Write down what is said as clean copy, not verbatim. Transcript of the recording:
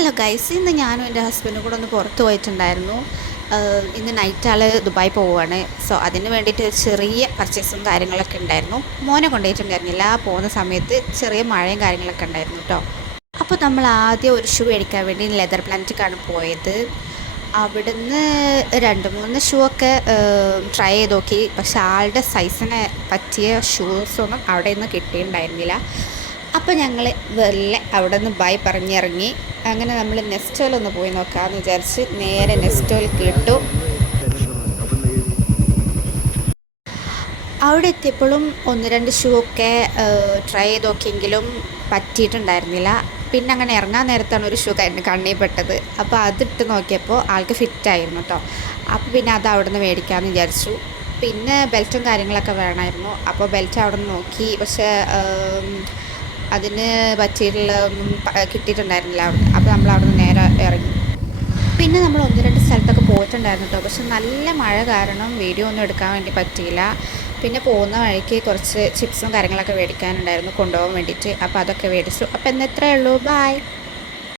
Hello guys, ഇന്ന് ഞാനും എൻ്റെ ഹസ്ബൻഡും കൂടെ ഒന്ന് പുറത്ത് പോയിട്ടുണ്ടായിരുന്നു. ഇന്ന് നൈറ്റ് ആൾ ദുബായ് പോവുകയാണ്. സോ അതിന് വേണ്ടിയിട്ട് ചെറിയ പർച്ചേസും കാര്യങ്ങളൊക്കെ ഉണ്ടായിരുന്നു. മോനെ കൊണ്ടുപോയിട്ടുണ്ടായിരുന്നില്ല. പോകുന്ന സമയത്ത് ചെറിയ മഴയും കാര്യങ്ങളൊക്കെ ഉണ്ടായിരുന്നു കേട്ടോ. അപ്പോൾ നമ്മൾ ആദ്യം ഒരു ഷൂ മേടിക്കാൻ വേണ്ടി ലെതർ പ്ലാന്റിലേക്കാണ് പോയത്. അവിടുന്ന് 2-3 ഷൂ ഒക്കെ ട്രൈ ചെയ്ത് നോക്കി. പക്ഷെ ആളുടെ സൈസിന് പറ്റിയ ഷൂസൊന്നും അവിടെ നിന്ന് കിട്ടിയിട്ടുണ്ടായിരുന്നില്ല. അപ്പോൾ ഞങ്ങൾ വെറുതെ അവിടെ നിന്ന് ബൈ പറഞ്ഞിറങ്ങി. അങ്ങനെ നമ്മൾ നെസ്റ്റോയിലൊന്ന് പോയി നോക്കാമെന്ന് വിചാരിച്ച് നേരെ നെസ്റ്റോയിൽ കേട്ടു. അവിടെ എത്തിയപ്പോഴും 1-2 ഷൂ ഒക്കെ ട്രൈ ചെയ്ത് നോക്കിയെങ്കിലും പറ്റിയിട്ടുണ്ടായിരുന്നില്ല. പിന്നെ അങ്ങനെ ഇറങ്ങാൻ നേരത്താണ് ഒരു ഷൂ കണ്ണിൽ പെട്ടത്. അപ്പോൾ അതിട്ട് നോക്കിയപ്പോൾ ആൾക്ക് ഫിറ്റായിരുന്നു കേട്ടോ. അപ്പോൾ പിന്നെ അത് അവിടെ നിന്ന് മേടിക്കാമെന്ന് വിചാരിച്ചു. പിന്നെ ബെൽറ്റും കാര്യങ്ങളൊക്കെ വേണമായിരുന്നു. അപ്പോൾ ബെൽറ്റ് അവിടെ നിന്ന് നോക്കി. പക്ഷേ അതിന് പറ്റിയിട്ടുള്ള ഒന്നും കിട്ടിയിട്ടുണ്ടായിരുന്നില്ല അവിടെ. അപ്പോൾ നമ്മൾ അവിടെ നിന്ന് നേരെ ഇറങ്ങി. പിന്നെ നമ്മൾ 1-2 സ്ഥലത്തൊക്കെ പോയിട്ടുണ്ടായിരുന്നു കേട്ടോ. പക്ഷെ നല്ല മഴ കാരണം വീഡിയോ ഒന്നും എടുക്കാൻ വേണ്ടി പറ്റിയില്ല. പിന്നെ പോകുന്ന വഴിക്ക് കുറച്ച് ചിപ്സും കാര്യങ്ങളൊക്കെ മേടിക്കാനുണ്ടായിരുന്നു കൊണ്ടുപോകാൻ വേണ്ടിയിട്ട്. അപ്പോൾ അതൊക്കെ മേടിച്ചു. അപ്പോൾ ഇന്ന് ഇത്രയേ ഉള്ളൂ. ബായ്.